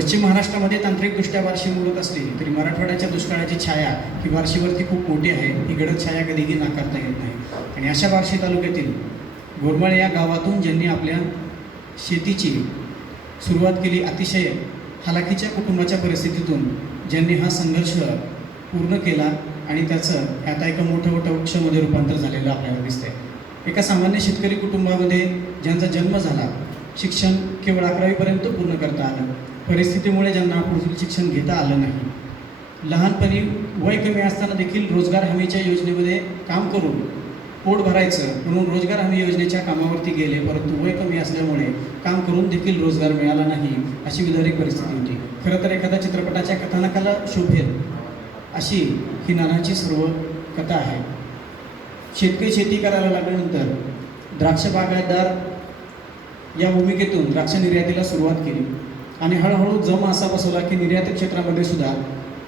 पश्चिम महाराष्ट्रामध्ये तांत्रिकदृष्ट्या बार्शी मुरत असली तरी मराठवाड्याच्या दुष्काळाची छाया ही बार्शीवरती खूप मोठी आहे. ही गडद छाया कधीही नाकारता येत नाही. आणि अशा बार्शी तालुक्यातील गोरमळ या गावातून ज्यांनी आपल्या शेतीची सुरुवात केली, अतिशय हालाकीच्या कुटुंबाच्या परिस्थितीतून ज्यांनी हा संघर्ष पूर्ण केला आणि त्याचं आता एका मोठं वृक्षामध्ये रूपांतर झालेलं आपल्याला दिसतंय. एका सामान्य शेतकरी कुटुंबामध्ये ज्यांचा जन्म झाला, शिक्षण केवळ 11वीपर्यंत पूर्ण करता आलं, परिस्थितीमुळे ज्यांना पुढील शिक्षण घेता आलं नाही, लहानपणी वय कमी असताना देखील रोजगार हमीच्या योजनेमध्ये काम करून पोट भरायचं म्हणून रोजगार हमी योजनेच्या कामावरती गेले, परंतु वय कमी असल्यामुळे काम करून देखील रोजगार मिळाला नाही, अशी विदारक परिस्थिती होती. खरं तर एखाद्या चित्रपटाच्या कथानकाला शोभेल अशी ही नानाची सर्व कथा आहे. शेतकरी शेती करायला लागल्यानंतर द्राक्ष बागायतदार या भूमिकेतून द्राक्ष निर्यातीला सुरुवात केली आणि हळूहळू जम असा बसवला की निर्यात क्षेत्रामध्ये सुद्धा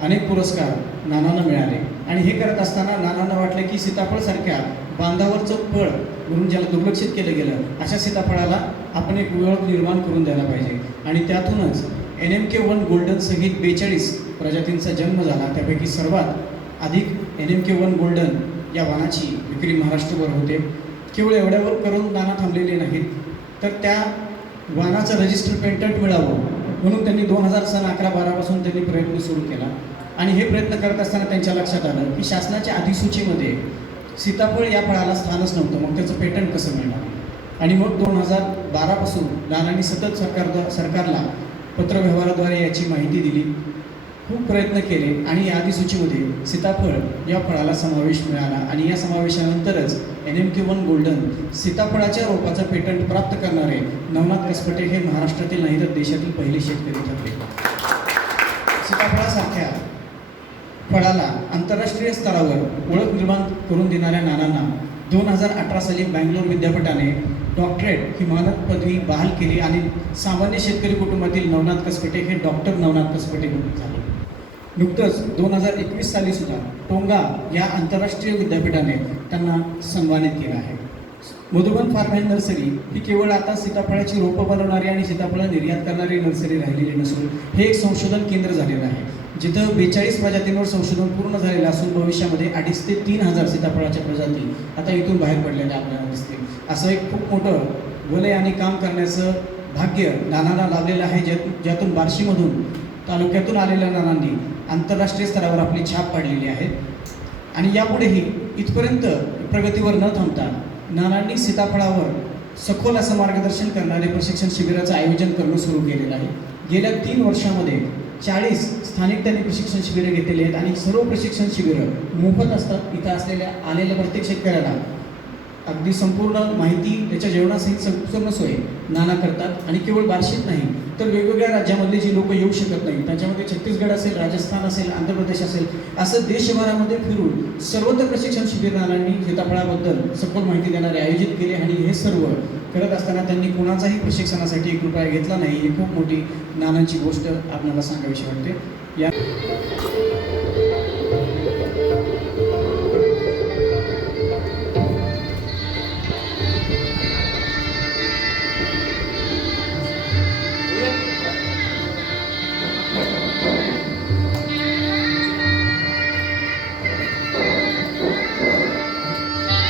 अनेक पुरस्कार नानांना मिळाले. आणि हे करत असताना नानांना वाटलं की सीताफळसारख्या बांधावरचं फळ म्हणून ज्याला दुर्लक्षित केलं गेलं, अशा सीताफळाला आपण एक ओळख निर्माण करून द्यायला पाहिजे. आणि त्यातूनच NMK1 गोल्डन सहित 42 प्रजातींचा जन्म झाला. त्यापैकी सर्वात अधिक NMK1 गोल्डन या वाणाची विक्री महाराष्ट्रभर होते. केवळ एवढ्यावर करून नाना थांबलेले नाहीत, तर त्या वाणाचं रजिस्टर पेटंट मिळावं म्हणून त्यांनी 2011-12 पासून त्यांनी प्रयत्न सुरू केला. आणि हे प्रयत्न करत असताना त्यांच्या लक्षात आलं की शासनाच्या अधिसूचीमध्ये सीताफळ या फळाला स्थानच नव्हतं, मग त्याचं पेटंट कसं मिळणार. आणि मग 2012 पासून नानांनी सतत सरकारला पत्रव्यवहाराद्वारे याची माहिती दिली, खूप प्रयत्न केले आणि या अधिसूचीमध्ये सीताफळ या फळाला समावेश मिळाला. आणि या समावेशानंतरच NMK1 गोल्डन सीताफळाच्या रोपाचं पेटंट प्राप्त करणारे नवनाथ कसपटे हे महाराष्ट्रातील नाही तर देशातील पहिले शेतकरी ठरले. सीताफळासारख्या फळाला आंतरराष्ट्रीय स्तरावर ओळख निर्माण करून देणाऱ्या नानांना 2018 साली बँगलोर विद्यापीठाने डॉक्टरेट ही मानद पदवी बहाल केली आणि सामान्य शेतकरी कुटुंबातील नवनाथ कसपटे हे डॉक्टर नवनाथ कसपटे झाले. नुकतंच 2021 साली सुद्धा टोंगा या आंतरराष्ट्रीय विद्यापीठाने त्यांना सन्मानित केलं आहे. मधुबन फार्म अँड नर्सरी ही केवळ आता सीताफळाची रोपं बनवणारी आणि सीताफळं निर्यात करणारी नर्सरी राहिलेली नसून हे एक संशोधन केंद्र झालेलं आहे, जिथं 42 प्रजातींवर संशोधन पूर्ण झालेलं असून भविष्यामध्ये 2,500 ते 3,000 सीताफळाच्या प्रजाती आता इथून बाहेर पडलेल्या आपल्याला दिसतील. असं एक खूप मोठं वलय आणि काम करण्याचं भाग्य नानांना लाभलेलं आहे, ज्यातून बार्शीमधून तालुक्यातून आलेल्या नानांनी आंतरराष्ट्रीय स्तरावर आपली छाप पाडलेली आहे. आणि यापुढेही इथपर्यंत प्रगतीवर न थांबता नानांनी सीताफळावर सखोल असं मार्गदर्शन करणारे प्रशिक्षण शिबिराचं आयोजन करणं सुरू केलेलं आहे. गेल्या 3 वर्षामध्ये 40 स्थानिक त्यांनी प्रशिक्षण शिबिरं घेतलेली आहेत आणि सर्व प्रशिक्षण शिबिरं मोफत असतात. इथं आलेल्या प्रत्येक शेतकऱ्याला अगदी संपूर्ण माहिती, त्याच्या जेवणासहित संपूर्ण सोय नाना करतात. आणि केवळ बार्शीत नाही तर वेगवेगळ्या राज्यामधले जी लोक येऊ शकत नाही, त्याच्यामध्ये छत्तीसगड असेल, राजस्थान असेल, आंध्र प्रदेश असेल, असं देशभरामध्ये फिरून सर्वत्र प्रशिक्षण शिबिर नानांनी सीताफळाबद्दल सखोल माहिती देणारे आयोजित केले. आणि हे सर्व करत असताना त्यांनी कोणाचाही प्रशिक्षणासाठी 1 रुपया घेतला नाही. ही खूप मोठी नानांची गोष्ट आपल्याला सांगावीशी वाटते. या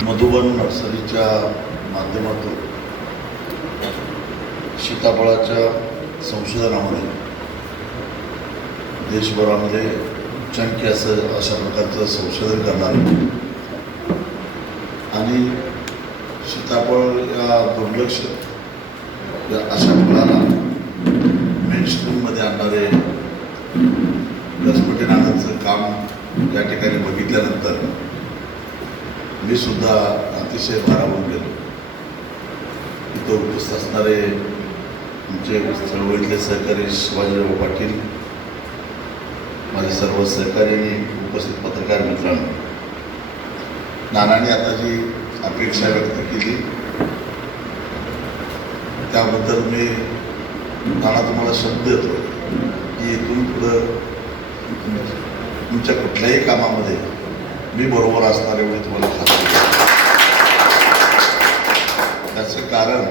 मधुबन नर्सरीच्या माध्यमातून सीताफळाच्या संशोधनामध्ये देशभरामध्ये उच्चांकी अशा प्रकारचं संशोधन करणार आणि सीताफळ या दुर्लक्ष अशा फळाला मेनस्ट्रीममध्ये आणणारे कसपटे नानांचं काम या ठिकाणी बघितल्यानंतर मी सुद्धा अतिशय भारावून गेलो. इथं उपस्थित असणारे आमचे चळवळीतले सहकारी शिवाजीराव पाटील, माझे सर्व सहकारी आणि उपस्थित पत्रकार मित्रांनो, नानाने आता जी अपेक्षा व्यक्त केली त्याबद्दल मी नाना तुम्हाला शब्द देतो की इथून पुढं तुमच्या कुठल्याही कामामध्ये मी बरोबर असणार एवढी तुम्हाला खात्री आहे. त्याचं कारण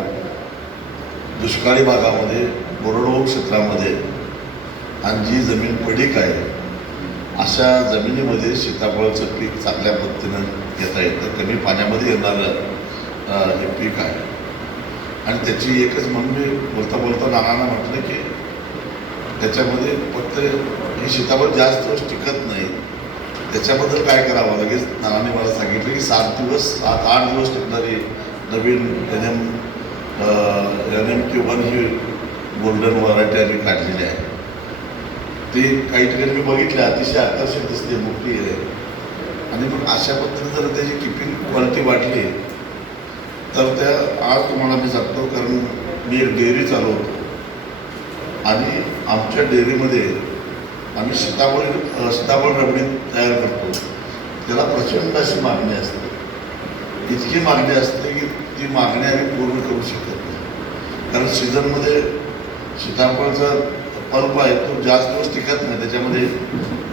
दुष्काळी भागामध्ये कोरडवाहू क्षेत्रामध्ये आणि जी जमीन पडीक आहे अशा जमिनीमध्ये सीताफळाचं पीक चांगल्या पद्धतीनं घेता येतं. कमी पाण्यामध्ये येणारं हे पीक आहे. आणि त्याची एकच म्हणून मी बोलता नानांना म्हटलं की त्याच्यामध्ये फक्त हे सीताफळ जास्त दिवस टिकत नाही, त्याच्याबद्दल काय करावं. लगेच नानांनी मला सांगितलं की 7-8 दिवस टिकणारी नवीन NM-1 ही गोल्डन व्हरायटी आम्ही काढलेली आहे. ती काही ठिकाणी मी बघितली, अतिशय आकर्षक दिसते, मोठी आहे. आणि मग अशा पद्धतीने जर त्याची किपिंग क्वालिटी वाढली तर त्या आज तुम्हाला मी सांगतो, कारण मी एक डेअरी चालवतो आणि आमच्या डेअरीमध्ये आम्ही सीताफळ रबडी तयार करतो. त्याला प्रचंड अशी मागणी असते, इतकी मागणी असते की ती मागणी आम्ही पूर्ण करू शकत नाही. कारण सीझनमध्ये सीताफळचा पल्प आहे तो जास्त दिवस टिकत नाही, त्याच्यामध्ये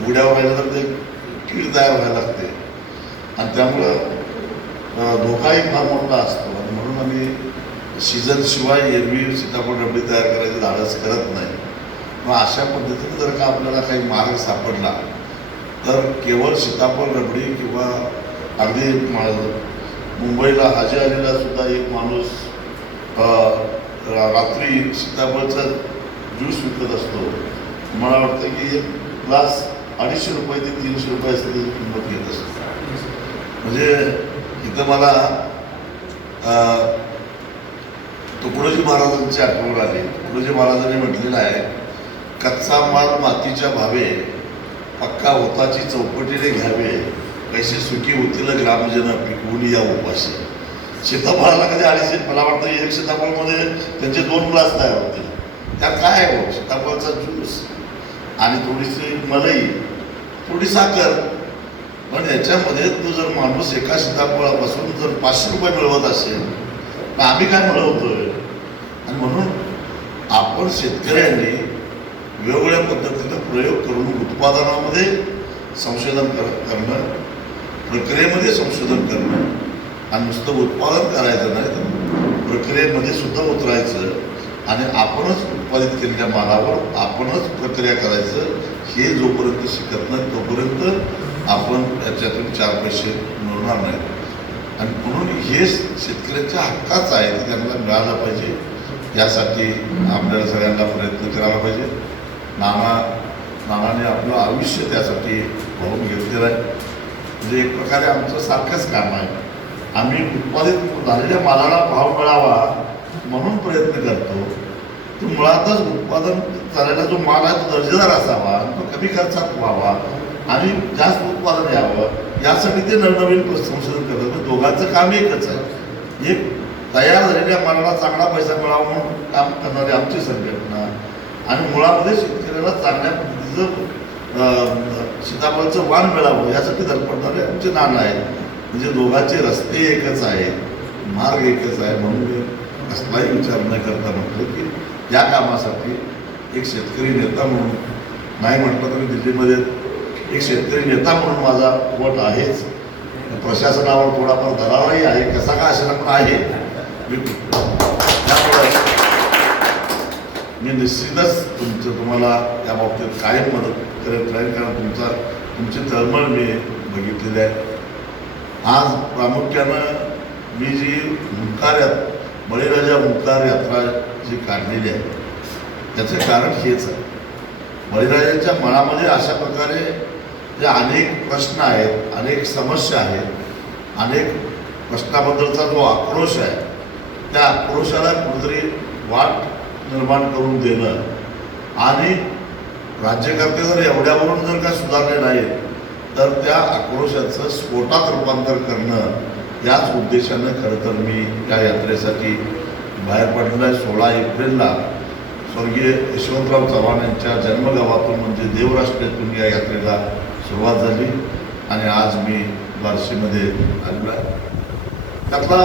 उड्या व्हायला तर ते कीड तयार व्हायला लागते आणि त्यामुळं धोकाही फार मोठा असतो. आणि म्हणून आम्ही सीझनशिवाय एरवी सीताफळ रबडी तयार करायचं धाडस करत नाही. मग अशा पद्धतीने जर का आपल्याला काही मार्ग सापडला तर केवळ सीताफळ रबडी किंवा अगदी मुंबईला हाजी अलीला सुद्धा एक माणूस रात्री सीताफळचा ज्यूस विकत असतो. मला वाटतं की एक ग्लास 250 रुपये ते 300 रुपये असते त्याची किंमत घेत असतो. म्हणजे इथं मला तुकडोजी महाराजांची आठवण आली. तुकडोजी महाराजांनी म्हटलेलं आहे, कच्चा माल मातीच्या भावे, पक्का होताची चौकटीने घ्यावे, पैसे सुखी होतील ग्रामजन पिकवून या उपाशी. सीताफळाला कधी 250, मला वाटतं एक सीताफळमध्ये त्यांचे 2 ग्लास तयार होतील. त्यात काय आहे हो, सीताफळाचा ज्यूस आणि थोडीशी मलाई, थोडी साखर. पण याच्यामध्ये तो जर माणूस एका सीताफळापासून जर 500 रुपये मिळवत असेल तर आम्ही काय मिळवतोय. आणि म्हणून आपण शेतकऱ्यांनी वेगवेगळ्या पद्धतीनं प्रयोग करून उत्पादनामध्ये संशोधन करणं, प्रक्रियेमध्ये संशोधन करणं आणि नुसतं उत्पादन करायचं नाही तर प्रक्रियेमध्ये सुद्धा उतरायचं आणि आपणच उत्पादित केलेल्या मालावर आपणच प्रक्रिया करायचं. हे जोपर्यंत शिकत नाही तोपर्यंत आपण याच्यातून 4 पैसे मिळणार नाहीत. आणि म्हणून हे शेतकऱ्यांच्या हक्काचं आहे, ते त्यांना मिळालं पाहिजे. यासाठी आपल्याला सगळ्यांना प्रयत्न करायला पाहिजे. नानाने आपलं आयुष्य त्यासाठी वाहून घेतलेलं आहे. म्हणजे एक प्रकारे आमचं सारखंच काम आहे. आम्ही उत्पादित झालेल्या मालाला भाव मिळावा म्हणून प्रयत्न करतो. तो मुळातच उत्पादन झालेला जो माल आहे तो दर्जेदार असावा, तो कमी खर्चात व्हावा आणि जास्त उत्पादन यावं, यासाठी ते नवनवीन संशोधन करतात. दोघांचं काम एकच आहे. एक तयार झालेल्या मालाला चांगला पैसा मिळावा म्हणून काम करणारी आमची संघटना आणि मुळामध्ये शेतकऱ्याला चांगल्या पद्धतीचं सीताफळाचं वाण मिळावं यासाठी धडपडणारे आमचे नाना आहेत. म्हणजे दोघांचे रस्ते एकच आहेत, मार्ग एकच आहे. म्हणून मी कसलाही विचार न करता म्हटलं की या कामासाठी एक शेतकरी नेता म्हणून, नाही म्हटलं तरी दिल्लीमध्ये एक शेतकरी नेता म्हणून माझा वट आहेच. प्रशासनावर थोडाफार दरावही आहे, कसा का असेल पण आहे. त्यामुळे मी निश्चितच तुम्हाला या बाबतीत कायम मदत करत राहील, कारण तुमची तळमळ मी बघितलेली आहे. आज प्रामुख्यानं मी जी बळीराजा हुंकार यात्रा जी काढलेली आहे त्याचं कारण हेच आहे. बळीराजांच्या मनामध्ये अशा प्रकारे जे अनेक प्रश्न आहेत, अनेक समस्या आहेत, अनेक प्रश्नाबद्दलचा जो आक्रोश आहे त्या आक्रोशाला कुठेतरी वाट निर्माण करून देणं आणि राज्यकर्ते जर एवढ्यावरून जर का सुधारले नाहीत तर त्या आक्रोशाचं स्फोटात रूपांतर करणं, याच उद्देशानं खरं तर मी या यात्रेसाठी बाहेर पडलेला आहे. 16 एप्रिलला स्वर्गीय यशवंतराव चव्हाण यांच्या जन्मगावातून म्हणजे देवराष्ट्रातून या यात्रेला सुरुवात झाली आणि आज मी बार्शीमध्ये आलेलो आहे. त्यातला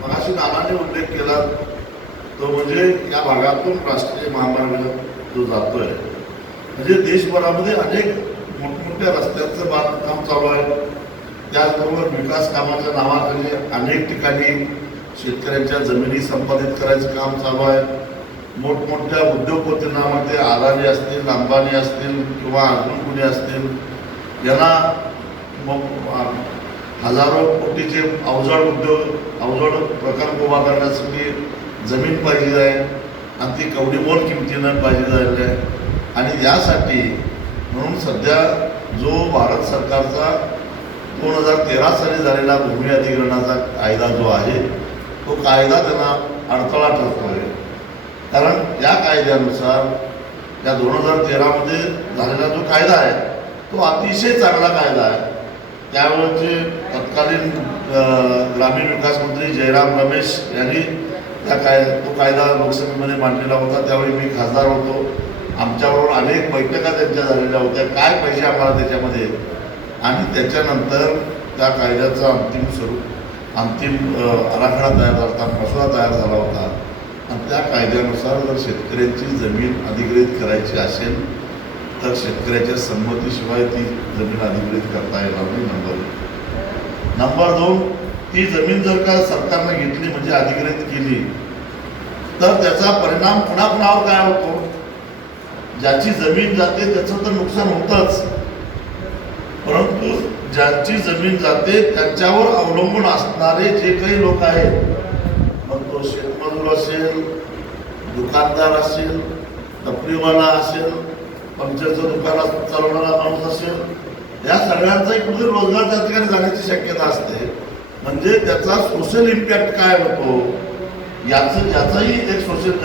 मगाशी नानाने उल्लेख केला तो म्हणजे या भागातून राष्ट्रीय महामार्ग जो जातोय, म्हणजे देशभरामध्ये अनेक मोठमोठ्या रस्त्यांचं बांधकाम चालू आहे. त्याचबरोबर विकास कामाच्या नावाखाली अनेक ठिकाणी शेतकऱ्यांच्या जमिनी संपादित करायचं काम चालू आहे. मोठमोठ्या उद्योगपतींना, मग ते अदानी असतील, अंबानी असतील किंवा अजून कुणी असतील, यांना मग हजारो कोटीचे अवजड प्रकल्प उभा करण्यासाठी जमीन पाहिजे आहे आणि ती कवडीमोल किमतीनं पाहिजे झालेली आहे. आणि यासाठी म्हणून सध्या जो भारत सरकारचा 2013 साली झालेला भूमी अधिग्रहणाचा कायदा जो आहे तो कायदा त्यांना अडथळा ठरतो आहे. कारण या कायद्यानुसार या 2013 झालेला जो कायदा आहे तो अतिशय चांगला कायदा आहे. त्यावेळेचे तत्कालीन ग्रामीण विकास मंत्री जयराम रमेश यांनी तो कायदा लोकसभेमध्ये मांडलेला होता. त्यावेळी मी खासदार होतो. आमच्याबरोबर अनेक बैठका त्यांच्या झालेल्या होत्या, काय पाहिजे आम्हाला त्याच्यामध्ये. आणि त्याच्यानंतर त्या कायद्याचा अंतिम आराखडा तयार झाला होता, मसुदा तयार झाला होता. आणि त्या कायद्यानुसार जर शेतकऱ्यांची जमीन अधिग्रहित करायची असेल तर शेतकऱ्याच्या संमतीशिवाय ती जमीन अधिग्रहित करता येणार नाही. नंबर 2, ती जमीन जर का सरकारने घेतली म्हणजे अधिग्रहित केली तर त्याचा परिणाम कुणाकुणावर काय होतो. ज्याची जमीन जाते त्याचं तर नुकसान होतंच, परंतु ज्यांची जमीन जाते त्यांच्यावर अवलंबून असणारे जे काही लोक आहेत, मग तो शेतमजूर असेल, दुकानदार असेल, टपरीवाला असेल, पंक्चरचं दुकान चालवणारा माणूस असेल, या सगळ्यांचाही कुठे रोजगार त्या ठिकाणी जाण्याची शक्यता असते. म्हणजे त्याचा सोशल इम्पॅक्ट काय होतो याचाही एक सोशल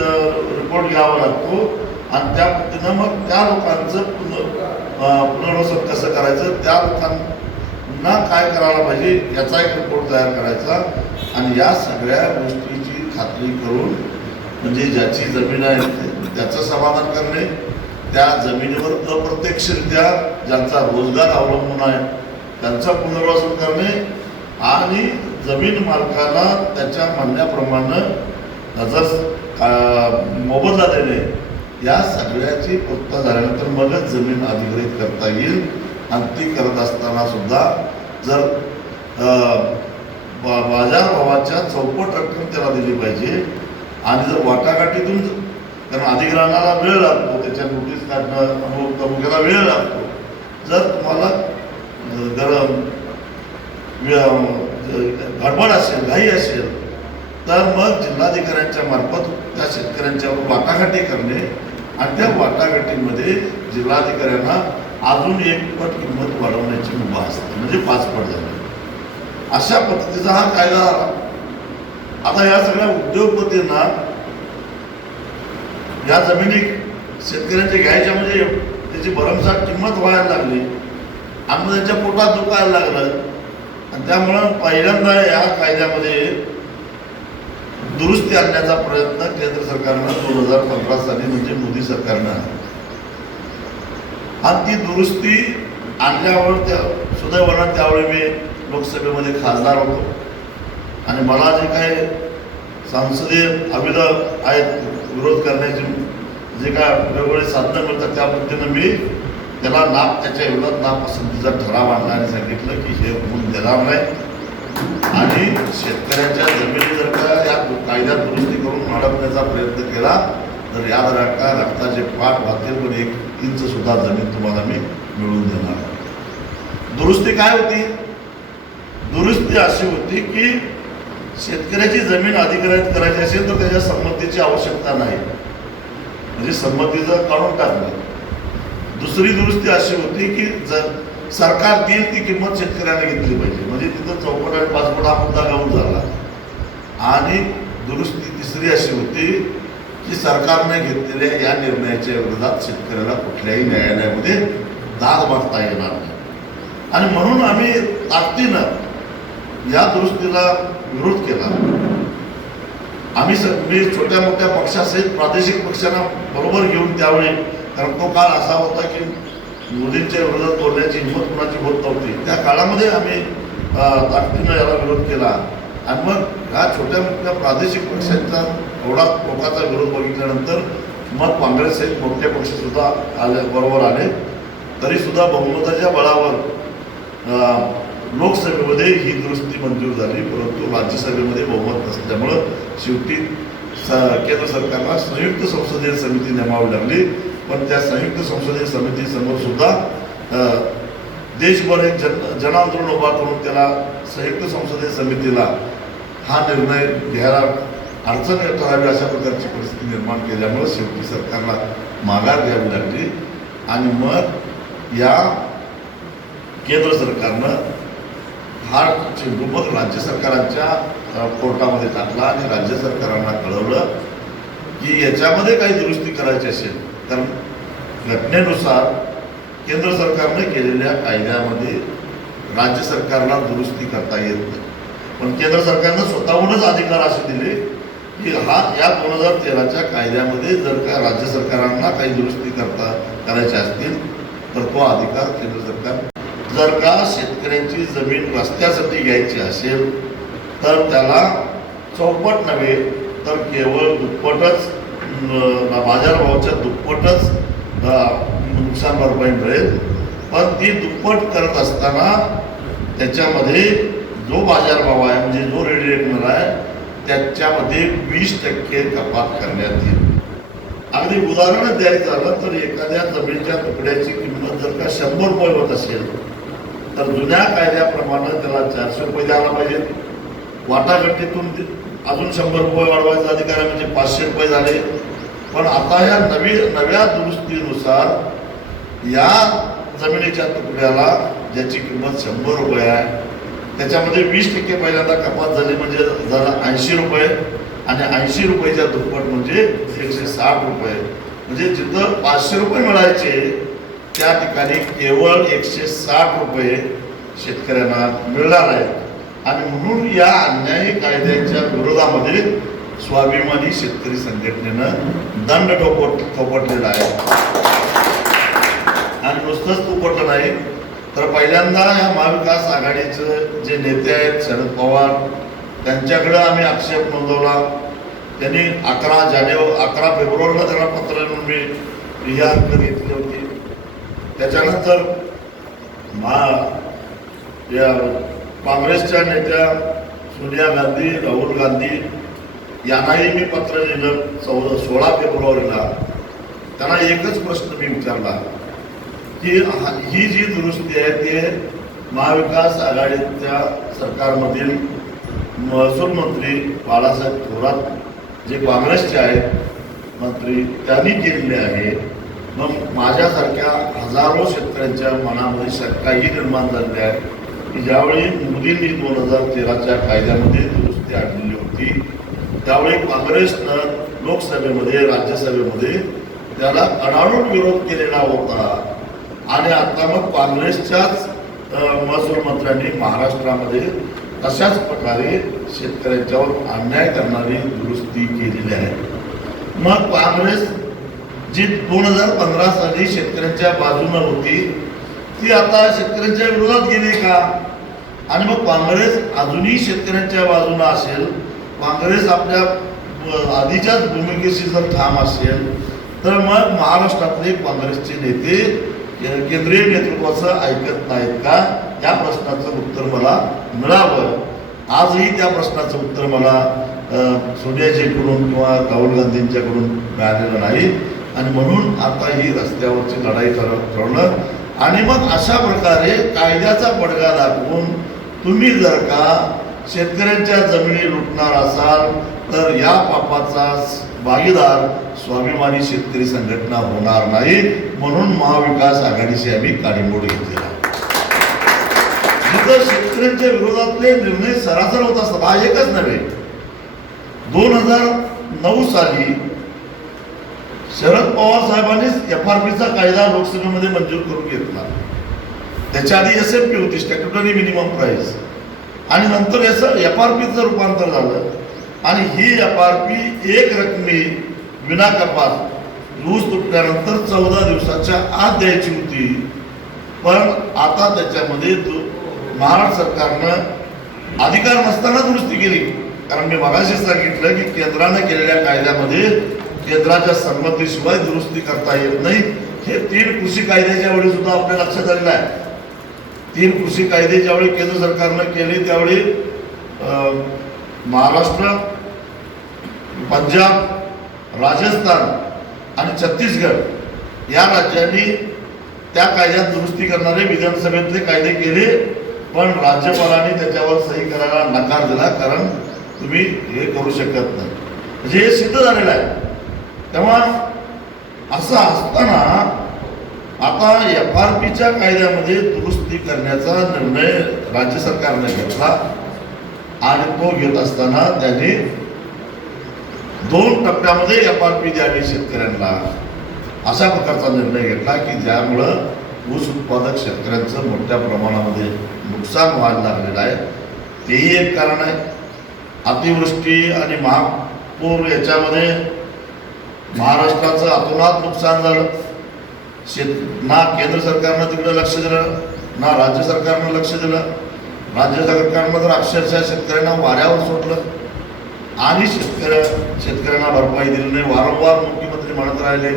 रिपोर्ट घ्यावा लागतो. आणि त्या पद्धतीनं मग त्या लोकांचं पुनर्वसन कसं करायचं, त्या लोकांना काय करायला पाहिजे याचा एक रिपोर्ट तयार करायचा. आणि या सगळ्या गोष्टीची खात्री करून म्हणजे ज्याची जमीन आहे त्याचं समाधान करणे, त्या जमिनीवर अप्रत्यक्षरित्या ज्यांचा रोजगार अवलंबून आहे त्यांचं पुनर्वसन करणे आणि जमीन मालकाला त्याच्या म्हणण्याप्रमाणे जर मोबदला देणे, या सगळ्याची पूर्तता झाल्यानंतर मगच जमीन अधिग्रहित करता येईल. आणि ती करत असताना सुद्धा जर बाजारभावाच्या चौपट रक्कम त्याला दिली पाहिजे. आणि जर वाटाघाटीतून, कारण अधिग्रहणाला वेळ लागतो, त्याच्या नोटीस काढणं वेळ लागतो. जर तुम्हाला गडबड असेल, घाई असेल, तर मग जिल्हाधिकाऱ्यांच्या मार्फत त्या शेतकऱ्यांच्यावर वाटाघाटी करणे आणि त्या वाटाघाटीमध्ये जिल्हाधिकाऱ्यांना अजून 1 पट किंमत वाढवण्याची मुभा असते, म्हणजे 5 पट झाली. अशा पद्धतीचा हा कायदा आला. आता या सगळ्या उद्योगपतींना या जमिनी शेतकऱ्यांच्या घ्यायच्या म्हणजे त्याची भरमसाठ किंमत व्हायला लागली आणि त्यांच्या पोटात दुखायला लागलं. आणि त्यामुळं पहिल्यांदा या कायद्यामध्ये दुरुस्ती आणण्याचा प्रयत्न केंद्र सरकारनं 2015 साली म्हणजे मोदी सरकारनं आहे. आणि ती दुरुस्ती आणल्यावर त्या सुदैवानं त्यावेळी मी लोकसभेमध्ये खासदार होतो आणि मला जे काही संसदीय अविध आहेत विरोध करण्याची जे काय वेगवेगळे साधनं मिळतात त्या पद्धतीनं मी त्याला त्याच्या विरोधात नापसंतीचा ठराव आणला आणि सांगितलं की हे होऊन देणार नाही. आणि शेतकऱ्याच्या जमिनी जर का या कायद्यात दुरुस्ती करून अडकण्याचा प्रयत्न केला तर या रक्ताचे पाठ वाचेल, पण 1 इंच सुद्धा जमीन तुम्हाला मी मिळवून देणार. दुरुस्ती काय होती? दुरुस्ती अशी होती की शेतकऱ्याची जमीन अधिग्रहित करायची असेल तर त्याच्या संमतीची आवश्यकता नाही, म्हणजे संमतीचं काढून टाकलं. दुसरी दुरुस्ती अशी होती की जर सरकार देईल ती किंमत शेतकऱ्याने घेतली पाहिजे, म्हणजे तिथं 4 आणि 5 हा मुद्दा गाऊन झाला. आणि दुरुस्ती तिसरी अशी होती की सरकारने घेतलेल्या या निर्णयाच्या विरोधात शेतकऱ्याला कुठल्याही न्यायालयामध्ये दाद मागता येणार नाही. आणि म्हणून आम्ही ताकदीनं या दुरुस्तीला विरोध केला. मी छोट्या मोठ्या पक्षासहित प्रादेशिक पक्षांना बरोबर घेऊन त्यावेळी, कारण तो काळ असा होता की मोदींच्या विरोधात बोलण्याची हिंमत कुणाची होत नव्हती, त्या काळामध्ये आम्ही ताकदीनं याला विरोध केला. आणि मग ह्या छोट्या मोठ्या प्रादेशिक पक्षांचा एवढा लोकांचा विरोध बघितल्यानंतर मग काँग्रेससहित मोठे पक्षसुद्धा बरोबर आले. तरीसुद्धा बहुमताच्या बळावर लोकसभेमध्ये ही दुरुस्ती मंजूर झाली, परंतु राज्यसभेमध्ये बहुमत नसल्यामुळं शेवटी केंद्र सरकारला संयुक्त संसदीय समिती नेमावी लागली. पण त्या संयुक्त संसदीय समितीसमोर सुद्धा देशभर एक जन आंदोलन उभा करून त्याला संयुक्त संसदीय समितीला हा निर्णय घ्यायला अडचण ठरावी अशा प्रकारची परिस्थिती निर्माण केल्यामुळे शेवटी सरकारला माघार घ्यावी लागली. आणि मग या केंद्र सरकारनं हा चेंडू मग राज्य सरकारांच्या कोर्टामध्ये टाकला आणि राज्य सरकारांना कळवलं की याच्यामध्ये काही दुरुस्ती करायची असेल तर घटनेनुसार केंद्र सरकारने केलेल्या कायद्यामध्ये राज्य सरकारला दुरुस्ती करता येत नाही. पण केंद्र सरकारनं स्वतःहूनच अधिकार असे दिले की या 2013च्या कायद्यामध्ये जर का राज्य सरकारांना काही दुरुस्ती करायच्या असतील तर तो अधिकार केंद्र सरकार, जर का शेतकऱ्यांची जमीन रस्त्यासाठी घ्यायची असेल तर त्याला चौपट नव्हे तर केवळ दुप्पटच बाजारभावाच्या दुप्पटच नुकसान भरपाई मिळेल. पण ती दुप्पट करत असताना त्याच्यामध्ये जो बाजारभाव आहे म्हणजे जो रेडी रेटनर आहे त्याच्यामध्ये 20% कपात करण्यात येईल. अगदी उदाहरण द्यायचं झालं तर एखाद्या जमिनीच्या तुकड्याची किंमत जर का 100 रुपये होत असेल तर जुन्या कायद्याप्रमाणे त्याला 400 रुपये द्यायला पाहिजे. वाटाघाटीतून अजून 100 रुपये वाढवायचा अधिकार आहे म्हणजे 500 रुपये झाले. पण आता ह्या नव्या दुरुस्तीनुसार या जमिनीच्या तुकड्याला ज्याची किंमत 100 रुपये आहे त्याच्यामध्ये 20% पहिल्यांदा कपात झाली म्हणजे झालं 80 रुपये आणि 80 रुपयाच्या दुप्पट म्हणजे 160 रुपये. म्हणजे जिथं 500 रुपये मिळायचे त्या ठिकाणी केवळ 160 रुपये शेतकऱ्यांना मिळणार आहे. आणि म्हणून या अन्यायी कायद्याच्या विरोधामध्ये स्वाभिमानी शेतकरी संघटनेनं दंड थोपटलेला आहे. आणि नुसतंच थोपटलं नाही तर पहिल्यांदा या महाविकास आघाडीचे जे नेते आहेत शरद पवार त्यांच्याकडे आम्ही आक्षेप नोंदवला. त्यांनी 11 फेब्रुवारीला त्यांना पत्र लिहून मी ही हरकत घेतली होती. त्याच्यानंतर या काँग्रेसच्या नेत्या सोनिया गांधी, राहुल गांधी यांनाही मी पत्र लिहिलं 16 फेब्रुवारीला. त्यांना एकच प्रश्न मी विचारला की ही जी दुरुस्ती आहे ते महाविकास आघाडीच्या सरकारमधील महसूल मंत्री बाळासाहेब थोरात जे काँग्रेसचे आहेत मंत्री त्यांनी केलेले आहे. मग माझ्यासारख्या हजारो शेतकऱ्यांच्या मनामध्ये शंकाही निर्माण झालेली आहे की ज्यावेळी मोदींनी 2013च्या कायद्यामध्ये दुरुस्ती आणलेली होती त्यावेळी काँग्रेसनं लोकसभेमध्ये राज्यसभेमध्ये त्याला कडाडून विरोध केलेला होता. आणि आता मग काँग्रेसच्याच महसूल मंत्र्यांनी महाराष्ट्रामध्ये तशाच प्रकारे शेतकऱ्यांच्यावर अन्याय करणारी दुरुस्ती केलेली आहे. मग काँग्रेस जी 2015 साली शेतकऱ्यांच्या बाजूने होती ती आता शेतकऱ्यांच्या विरोधात गेली का? आणि मग काँग्रेस अजूनही शेतकऱ्यांच्या बाजूने असेल, काँग्रेस आपल्या आधीच्याच भूमिकेशी जर ठाम असेल तर मग महाराष्ट्रातले काँग्रेसचे नेते केंद्रीय नेतृत्वाचं ऐकत नाहीत का? या प्रश्नाचं उत्तर मला मिळावं. आजही त्या प्रश्नाचं उत्तर मला सोनियाजीकडून किंवा राहुल गांधींच्याकडून मिळालेलं नाही. आणि म्हणून आता ही रस्त्यावरची लढाई ठरवणं आणि मग अशा प्रकारे कायद्याचा बडगा दाखवून तुम्ही जर का शेतकऱ्यांच्या जमिनी लुटणार असाल तर या पापाचा भागीदार स्वाभिमानी शेतकरी संघटना होणार नाही. म्हणून महाविकास आघाडीशी आम्ही काडीमोड घेतलेला. जिथं शेतकऱ्यांच्या विरोधातले निर्णय सरासर होत असतात, हा एकच नव्हे. 2009 साली शरद पवार साहेबांनीच FRPचा कायदा लोकसभेमध्ये मंजूर करून घेतला. त्याच्या आधी SMP होती, स्टॅट्युटरी मिनिमम प्राइस, आणि नंतर FRPचं रूपांतर झालं. आणि ही FRP एक रकमी विना कपात ऊस तुटल्यानंतर 14 दिवसाच्या आत द्यायची होती. पण आता त्याच्यामध्ये महाराष्ट्र सरकारनं अधिकार नसताना दुरुस्ती केली. कारण मी मगाशी सांगितलं की केंद्रानं केलेल्या कायद्यामध्ये केंद्राच्या संमतीशिवाय दुरुस्ती करता येत नाही. हे 3 कृषी कायद्याच्या वेळी सुद्धा आपल्या लक्षात आलेलं आहे. 3 कृषी कायदे ज्यावेळी केंद्र सरकारनं केले त्यावेळी महाराष्ट्र पंजाब, राजस्थान आणि छत्तीसगड या राज्यांनी त्या कायद्यात दुरुस्ती करणारे विधानसभेतले कायदे केले, पण राज्यपालांनी त्याच्यावर सही करायला नकार दिला, कारण तुम्ही हे करू शकत नाही. म्हणजे हे सिद्ध झालेलं आहे. तेव्हा असं असताना आता FRPच्या कायद्यामध्ये दुरुस्ती करण्याचा निर्णय राज्य सरकारने घेतला आणि तो घेत असताना त्यांनी 2 टप्प्यामध्ये FRP द्यावी शेतकऱ्यांना, अशा प्रकारचा निर्णय घेतला की ज्यामुळं ऊस उत्पादक शेतकऱ्यांचं मोठ्या प्रमाणामध्ये नुकसान व्हायला लागलेलं आहे. तेही एक कारण आहे. अतिवृष्टी आणि महापूर याच्यामध्ये महाराष्ट्राचं अतोनात नुकसान झालं. ना केंद्र सरकारनं तिकडे लक्ष दिलं, ना राज्य सरकारनं लक्ष दिलं. राज्य सरकारनं तर अक्षरशः शेतकऱ्यांना वाऱ्यावर सोडलं आणि शेतकऱ्यांना भरपाई दिली नाही. वारंवार मुख्यमंत्री म्हणत राहिले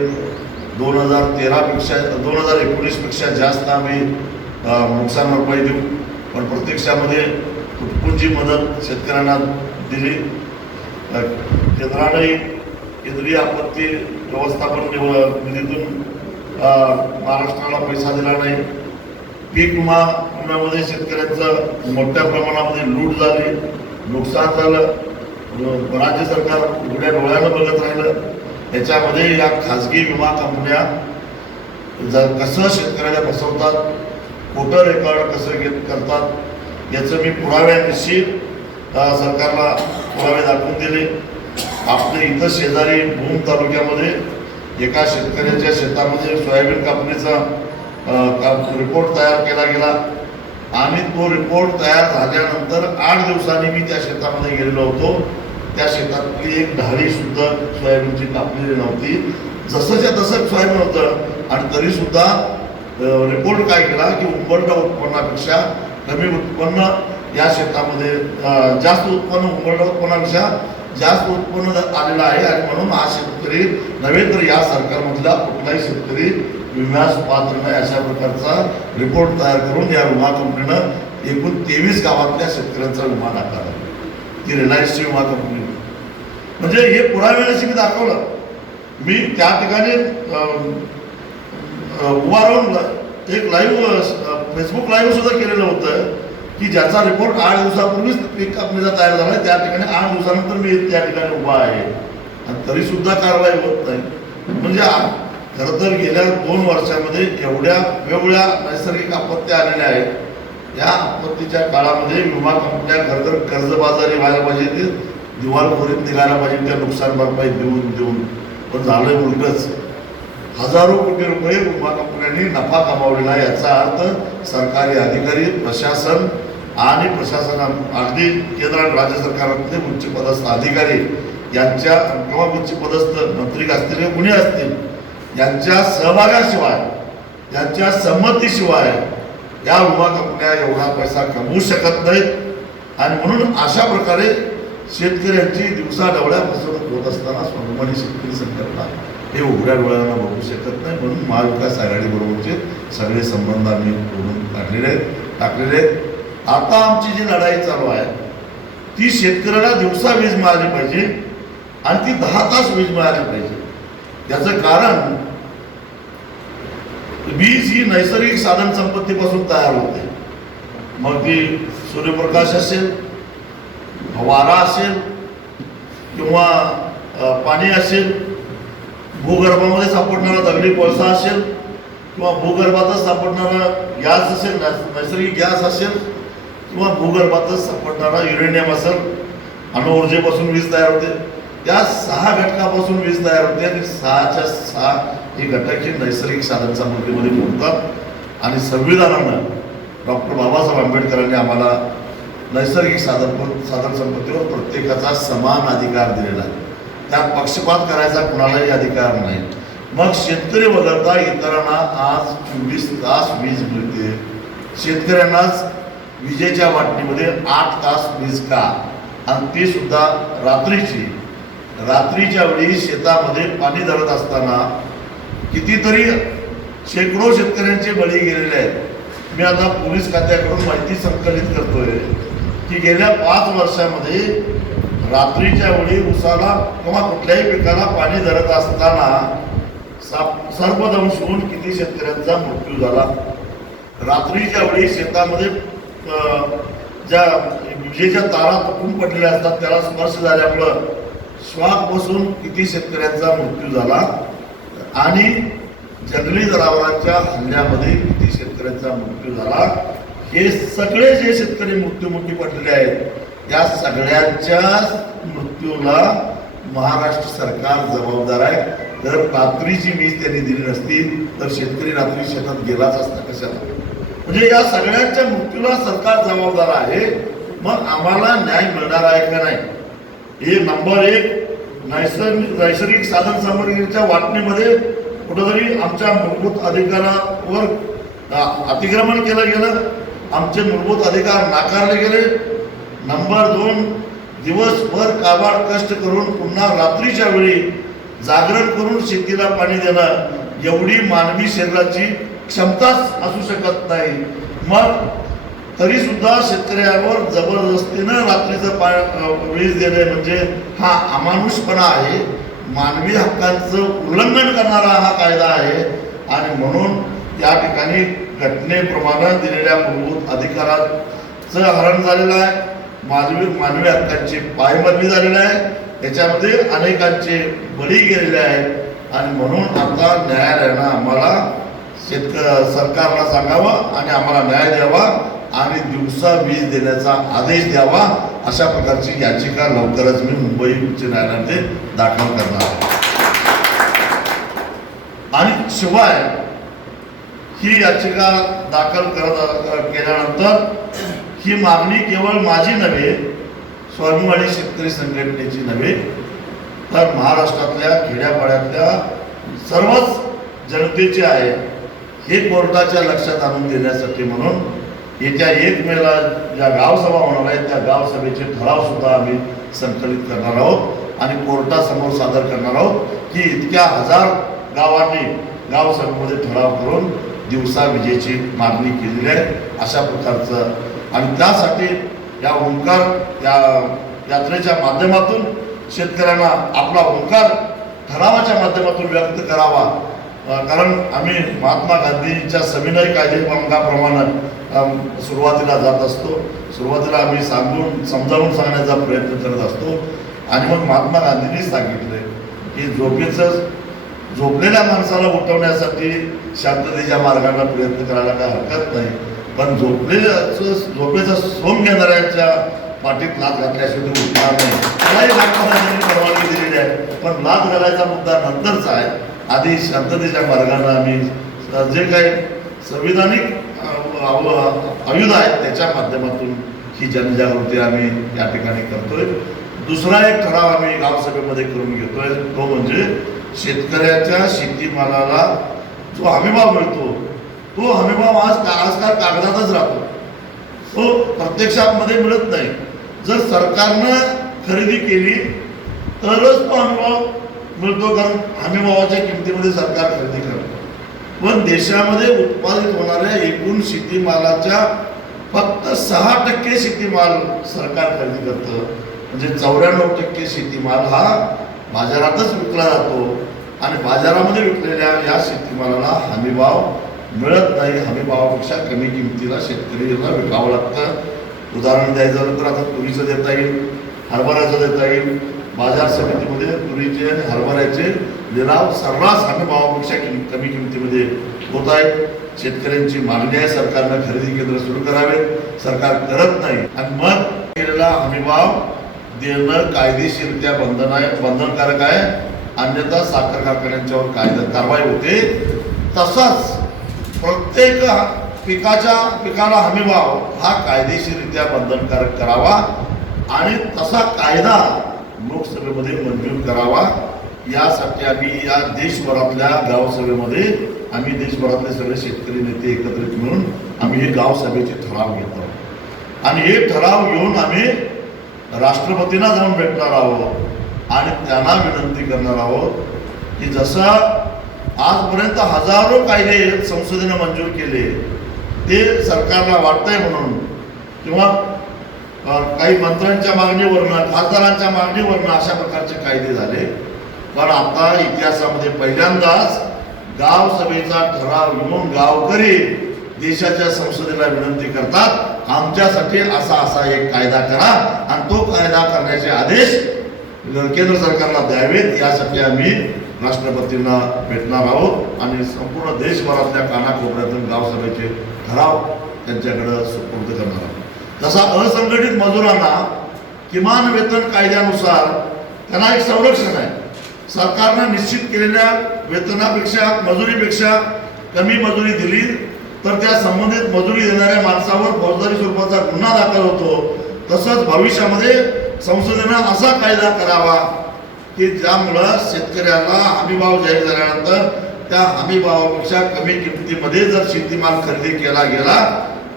2019 पेक्षा जास्त आम्ही नुकसान भरपाई देऊ, पण प्रत्यक्षामध्ये तुटपुंजी मदत शेतकऱ्यांना दिली. केंद्राने केंद्रीय आपत्ती व्यवस्थापन निधीतून महाराष्ट्राला पैसा दिला नाही. पीक विम्यामध्ये शेतकऱ्यांचं मोठ्या प्रमाणामध्ये लूट झाली, नुकसान झालं. राज्य सरकार उघड्या डोळ्यानं बघत राहिलं. याच्यामध्ये या खाजगी विमा कंपन्या कसं शेतकऱ्याला फसवतात, खोटं रेकॉर्ड कसं करतात याचं मी पुराव्यानिशी सरकारला पुरावे दाखवून दिले. आपल्या इथं शेजारी भूम तालुक्यामध्ये एका शेतकऱ्याच्या शेतामध्ये सोयाबीन कापणीचा रिपोर्ट तयार केला गेला आणि तो रिपोर्ट तयार झाल्यानंतर 8 दिवसांनी मी त्या शेतामध्ये गेलेलो होतो. त्या शेतातली एक ढाळी सुद्धा सोयाबीनची कापलेली नव्हती. जसंच्या तसं सोयाबीन होतं आणि तरीसुद्धा रिपोर्ट काय केला की उंबरठा उत्पन्नापेक्षा कमी उत्पन्न या शेतामध्ये जास्त उत्पन्न, उंबरठा उत्पन्नापेक्षा जास्त उत्पन्न आलेलं आहे आणि म्हणून हा शेतकरी नव्हे तर या सरकारमधला कुठलाही शेतकरी विम्यास पात्र नाही, अशा प्रकारचा रिपोर्ट तयार करून या विमा कंपनीनं एकूण 23 गावातल्या शेतकऱ्यांचा विमा नाकारला. ती रिलायन्सची विमा कंपनी. म्हणजे हे पुराव्याशी मी दाखवलं. मी त्या ठिकाणी उभा राहून एक लाईव्ह फेसबुक लाईव्ह सुद्धा केलेलं होतं की ज्याचा रिपोर्ट 8 दिवसापूर्वीच पीक कापणीचा तयार झाला आहे. त्या ठिकाणी 8 दिवसानंतर मी त्या ठिकाणी उभा आहे आणि तरीसुद्धा कारवाई होत नाही. म्हणजे खरं तर गेल्या 2 वर्षामध्ये एवढ्या वेगवेगळ्या नैसर्गिक आपत्त्या आलेल्या आहेत. या आपत्तीच्या काळामध्ये विमा कंपन्या खरं तर कर्जबाजारी व्हायला पाहिजे, दिवाळखोरीत निघायला पाहिजे त्या नुकसान भरपाई देऊन पण झालं उलटच. हजारो कोटी रुपये विमा कंपन्यांनी नफा कमावलेला आहे. याचा अर्थ सरकारी अधिकारी, प्रशासन आणि प्रशासन अगदी केंद्र आणि राज्य सरकारातले उच्चपदस्थ अधिकारी यांच्या किंवा उच्चपदस्थ मंत्री असतील किंवा कुणी असतील यांच्या सहभागाशिवाय, यांच्या संमतीशिवाय या विमा कंपन्या एवढा पैसा कमवू शकत नाहीत. आणि म्हणून अशा प्रकारे शेतकऱ्यांची दिवसाढवळ्या फसवणूक होत असताना स्वाभिमानी शेतकरी संघटना हे उघड्या डोळ्यांना बघू शकत नाही. म्हणून महाविकास आघाडीबरोबरचे सगळे संबंध आम्ही तोडून टाकलेले आहेत. आता आमची जी लढाई चालू आहे ती शेतकऱ्याला दिवसा वीज मिळाली पाहिजे आणि ती 10 तास वीज मिळाली पाहिजे. याचं कारण वीज ही नैसर्गिक साधन संपत्तीपासून तयार होते. मग ती सूर्यप्रकाश असेल, वारा असेल किंवा पाणी असेल, भूगर्भामध्ये सापडणारा दगडी कोळसा असेल किंवा भूगर्भातच सापडणारा गॅस असेल, नैसर्गिक गॅस असेल किंवा भूगर्भातच सापडणारा युरेनियम असेल. अणुऊर्जेपासून वीज तयार होते. त्या 6 घटकापासून वीज तयार होते आणि 6च्या 6 ही घटक ही नैसर्गिक साधन संपत्तीमध्ये मोडतात. आणि संविधानानं डॉक्टर बाबासाहेब आंबेडकरांनी आम्हाला नैसर्गिक साधन संपत्तीवर प्रत्येकाचा समान अधिकार दिलेला आहे. त्यात पक्षपात करायचा कुणालाही अधिकार नाही. मग शेतकरी वगळता इतरांना आज 24 तास वीज मिळते. शेतकऱ्यांनाच विजेच्या वाटणीमध्ये 8 तास वीज का, आणि ती सुद्धा रात्रीच्या वेळी शेतामध्ये पाणी धरत असताना कितीतरी शेकडो शेतकऱ्यांचे बळी गेलेले आहेत. मी आता पोलीस खात्याकडून माहिती संकलित करतोय की गेल्या 5 वर्षामध्ये रात्रीच्या वेळी उसाला किंवा कुठल्याही पिकाला पाणी धरत असताना सर्पदंश होऊन किती शेतकऱ्यांचा मृत्यू झाला. रात्रीच्या वेळी शेतामध्ये ज्या विजेच्या तारा तुटून पडलेल्या असतात त्याला स्पर्श झाल्यामुळं श्वास बसून किती शेतकऱ्यांचा मृत्यू झाला आणि जंगली जनावरांच्या हल्ल्यामध्ये किती शेतकऱ्यांचा मृत्यू झाला. हे सगळे जे शेतकरी मृत्युमुखी पडलेले आहेत या सगळ्यांच्या मृत्यूला महाराष्ट्र सरकार जबाबदार आहे. जर रात्रीची वीज त्यांनी दिली नसती तर शेतकरी रात्री शेतात गेलाच असता कशाला. म्हणजे या सगळ्यांच्या मृत्यूला सरकार जबाबदार आहे. मग आम्हाला न्याय मिळणार आहे का नाही हे नंबर एक. नैसर्गिक साधन सामग्रीच्या वाटणीमध्ये कुठंतरी आमच्या मूलभूत अधिकारावर अतिक्रमण केलं गेलं, आमचे मूलभूत अधिकार नाकारले गेले. नंबर दोन, दिवसभर काबाड कष्ट करून पुन्हा रात्रीच्या वेळी जागरण करून शेतीला पाणी देणं एवढी मानवी शरीराची क्षमताच असू शकत नाही. मग तरी सुद्धा शेतकऱ्यावर जबरदस्तीनं रात्रीचं वीज देणे म्हणजे हा अमानुषपणा आहे. मानवी हक्कांचं उल्लंघन करणारा हा कायदा आहे आणि म्हणून या ठिकाणी घटनेप्रमाणे दिलेल्या मूलभूत अधिकाराचं हरण झालेलं आहे. मानवी हक्कांची पायमल्ली झालेली आहे. त्याच्यामध्ये अनेकांचे बळी गेलेले आहेत आणि म्हणून आता न्यायालयानं आम्हाला सरकारला सांगावं आणि आम्हाला न्याय द्यावा आणि दिवसा वीज देण्याचा आदेश द्यावा. अशा प्रकारची याचिका लवकरच मी मुंबई उच्च न्यायालयामध्ये दाखल करणार आहे. आणि शिवाय ही याचिका दाखल केल्यानंतर ही मागणी केवळ माझी नव्हे, स्वाभिमानी शेतकरी संघटनेची नव्हे तर महाराष्ट्रातल्या खेड्यापाड्यातल्या सर्वच जनतेची आहे. हे कोर्टाच्या लक्षात आणून देण्यासाठी म्हणून येत्या 1 मेला ज्या गावसभा होणार आहेत त्या गावसभेचे ठराव सुद्धा आम्ही संकलित करणार आहोत आणि कोर्टासमोर सादर करणार आहोत की इतक्या हजार गावांनी गावसभेमध्ये ठराव करून दिवसा विजेची मागणी केलेली आहे अशा प्रकारचं. आणि त्यासाठी या ओंकार या यात्रेच्या माध्यमातून शेतकऱ्यांना आपला ओंकार ठरावाच्या माध्यमातून व्यक्त करावा. कारण आम्ही महात्मा गांधींच्या सविनय कायदेभंगाप्रमाणे सुरुवातीला जात असतो. सुरुवातीला आम्ही समजावून सांगण्याचा प्रयत्न करत असतो आणि मग महात्मा गांधींनी सांगितले की झोपलेल्या माणसाला उठवण्यासाठी शांततेच्या मार्गाने प्रयत्न करायला काय हरकत नाही, पण झोपेचा सोम घेणाऱ्यांच्या पाठीत लाथ घातल्याशिवाय ते उठणार नाही. त्यालाही नागपूरांनी परवानगी दिलेली आहे, पण लाथ घालायचा मुद्दा नंतरचा आहे. आधी शांततेच्या मार्गाने आम्ही जे काही संविधानिक आयुध आहेत त्याच्या माध्यमातून ही जनजागृती आम्ही या ठिकाणी करतोय. दुसरा एक ठराव आम्ही गावसभेमध्ये करून घेतोय तो म्हणजे शेतकऱ्याच्या शेतीमालाला जो हमीभाव मिळतो तो हमीभाव आजकाल कागदातच राहतो, तो प्रत्यक्षामध्ये मिळत नाही. जर सरकारनं खरेदी केली तरच तो हमीभाव मिळतो, कारण हमीभावाच्या किमतीमध्ये सरकार खरेदी करतो. पण देशामध्ये उत्पादित होणाऱ्या एकूण शेतीमालाच्या फक्त 6% शेतीमाल सरकार खरेदी करतं. म्हणजे 94% शेतीमाल हा बाजारातच विकला जातो आणि बाजारामध्ये विकलेल्या या शेतीमालाला हमीभाव मिळत नाही. हमीभावापेक्षा कमी किमतीला शेतकऱ्याला विकावं लागतं. उदाहरण द्यायचं झालं तर आता तुरीचं देता येईल, हरभऱ्याचं देता येईल. बाजार समितीमध्ये तुरीचे आणि हरभऱ्याचे लिलाव सर्रास हमीभावापेक्षा कमी किमतीमध्ये होत आहेत. शेतकऱ्यांची मागणी आहे सरकारनं खरेदी केंद्र सुरू करावे, सरकार करत नाही आणि मग केलेला हमीभाव देणं कायदेशीररित्या बंधनकारक आहे, अन्यथा साखर कारखान्यांच्यावर कारवाई होते. तसाच प्रत्येक पिकाला हमीभाव हा कायदेशीररित्या बंधनकारक करावा आणि तसा कायदा लोकसभेमध्ये मंजूर करावा. यासाठी आम्ही या देशभरातल्या गावसभेमध्ये आम्ही देशभरातले सगळे शेतकरी नेते एकत्रित मिळून आम्ही हे गावसभेचे ठराव घेतो आणि हे ठराव घेऊन आम्ही राष्ट्रपतींना जाऊन भेटणार आहोत आणि त्यांना विनंती करणार आहोत की जसं आजपर्यंत हजारो कायदे संसदेने मंजूर केले ते सरकारला वाटतंय म्हणून किंवा काही मंत्र्यांच्या मागणीवरनं, खासदारांच्या मागणीवरनं अशा प्रकारचे कायदे झाले. पण आता इतिहासामध्ये पहिल्यांदाच गाव सभेचा ठराव घेऊन गावकरी देशाच्या संसदेला विनंती करतात, आमच्यासाठी असा एक कायदा करा आणि तो कायदा करण्याचे आदेश केंद्र सरकारला द्यावेत. यासाठी आम्ही राष्ट्रपतींना भेटणार आहोत आणि संपूर्ण देशभरातल्या कानाकोपऱ्यातून गावसभेचे ठराव त्यांच्याकडे सुपूर्द करणार आहोत. तसा असंघटित मजुरांना किमान वेतन कायद्यानुसार त्यांना एक संरक्षण आहे. सरकारनं निश्चित केलेल्या वेतनापेक्षा, मजुरीपेक्षा कमी मजुरी दिली तर त्या संबंधित मजुरी देणाऱ्या माणसावर फौजदारी स्वरूपाचा गुन्हा दाखल होतो. तसंच भविष्यामध्ये संसदेनं असा कायदा करावा की ज्यामुळं शेतकऱ्याला हमीभाव जाहीर झाल्यानंतर त्या हमीभावापेक्षा कमी किमतीमध्ये जर शेतीमाल खरेदी केला गेला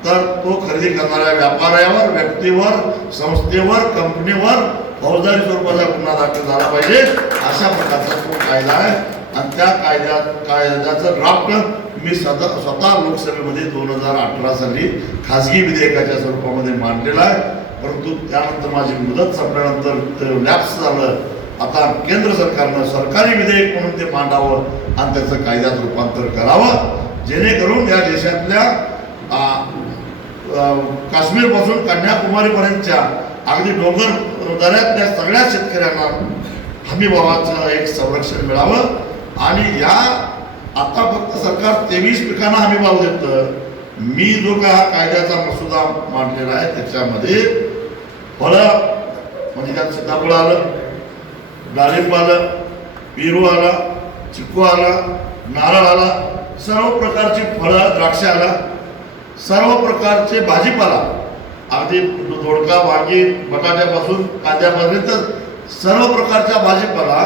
तर तो खरेदी करणाऱ्या व्यापाऱ्यावर, व्यक्तीवर, संस्थेवर, कंपनीवर फौजदारी स्वरूपाचा गुन्हा दाखल झाला पाहिजे. अशा प्रकारचा तो कायदा आहे आणि त्या कायद्याचं ड्राफ्ट मी स्वतः लोकसभेमध्ये 2018 साली खासगी विधेयकाच्या स्वरूपामध्ये मांडलेला आहे. परंतु त्यानंतर माझी मुदत संपल्यानंतर लॅप्स झालं. आता केंद्र सरकारनं सरकारी विधेयक म्हणून ते मांडावं आणि त्याचं कायद्यात रूपांतर करावं, जेणेकरून या देशातल्या काश्मीरपासून कन्याकुमारीपर्यंतच्या अगदी डोंगर दऱ्यातल्या सगळ्या शेतकऱ्यांना हमीभावाचं एक संरक्षण मिळावं. आणि या आता फक्त सरकार 23 पिकांना हमीभाव देतं. मी जो काय हा कायद्याचा मसुदा मांडलेला आहे त्याच्यामध्ये फळं म्हणजे त्यात सीताफळ आलं, डाळिंब आलं, पेरू आला, चिकू आला, नारळ आला, सर्व प्रकारची फळं, द्राक्ष आला, सर्व प्रकारचे भाजीपाला अगदी दोडका, वांगी, बटाट्यापासून कांद्यापर्यंत सर्व प्रकारच्या भाजीपाला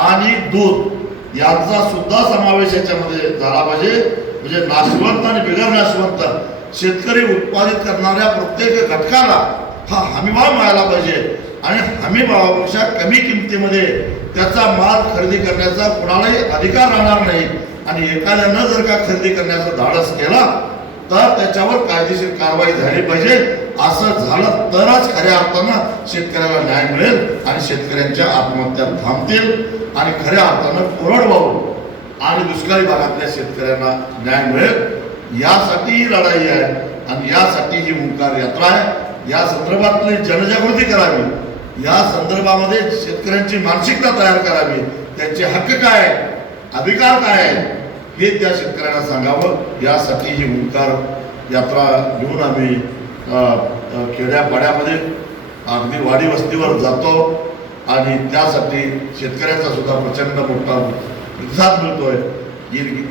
आणि दूध यांचा सुद्धा समावेश याच्यामध्ये झाला पाहिजे. म्हणजे नाशवंत आणि बिगर नाशवंत शेतकरी उत्पादित करणाऱ्या प्रत्येक घटकाला हा हमीभाव मिळाला पाहिजे आणि हमीभावापेक्षा कमी किमतीमध्ये त्याचा माल खरेदी करण्याचा कुणालाही अधिकार राहणार नाही. आणि एखाद्यानं जर का खरेदी करण्याचा धाडस केला तर त्याच्यावर कायदेशीर कारवाई झाली पाहिजे. असं झालं तरच खऱ्या अर्थानं शेतकऱ्याला न्याय मिळेल आणि शेतकऱ्यांच्या आत्महत्या थांबतील आणि खऱ्या अर्थानं कोरडवाहू आणि दुष्काळी भागातल्या शेतकऱ्यांना न्याय मिळेल. यासाठी ही लढाई आहे आणि यासाठी ही ओंकार यात्रा आहे. या संदर्भातली जनजागृती करावी, या संदर्भामध्ये शेतकऱ्यांची मानसिकता तयार करावी, त्यांचे हक्क काय आहे, अधिकार काय आहे हे त्या शेतकऱ्यांना सांगावं. यासाठी ही ओंकार यात्रा घेऊन आम्ही खेड्यापाड्यामध्ये अगदी वाडी वस्तीवर जातो आणि त्यासाठी शेतकऱ्यांचा सुद्धा प्रचंड मोठा प्रतिसाद मिळतोय.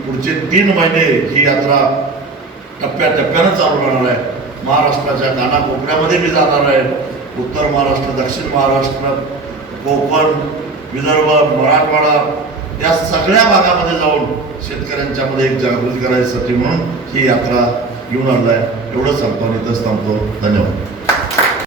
पुढचे 3 महिने ही यात्रा टप्प्याटप्प्यानं चालू राहणार आहे. महाराष्ट्राच्या कानाकोपऱ्यामध्ये मी जाणार आहे. उत्तर महाराष्ट्र, दक्षिण महाराष्ट्र, कोकण, विदर्भ, मराठवाडा या सगळ्या भागामध्ये जाऊन शेतकऱ्यांच्यामध्ये एक जागृती करायसाठी म्हणून ही यात्रा घेऊन आणलाय. एवढं सांगतो आणि इथंच थांबतो. धन्यवाद.